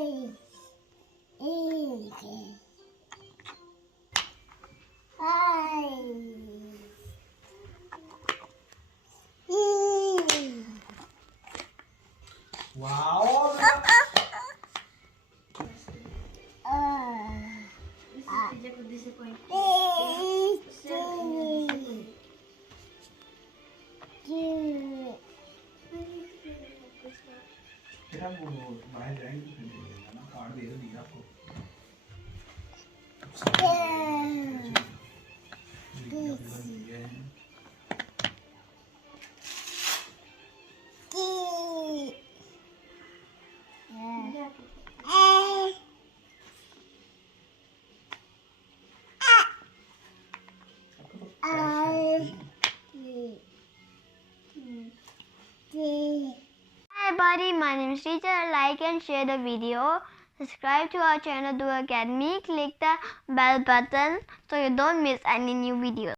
Wow. फिर आप वो बाहर जाएंगे तो फिर दे देना ना, कार्ड दे देंगे आपको। Hi everybody, my name is Teacher. Like and share the video. Subscribe to our channel, Do Academy. Click the bell button so you don't miss any new videos.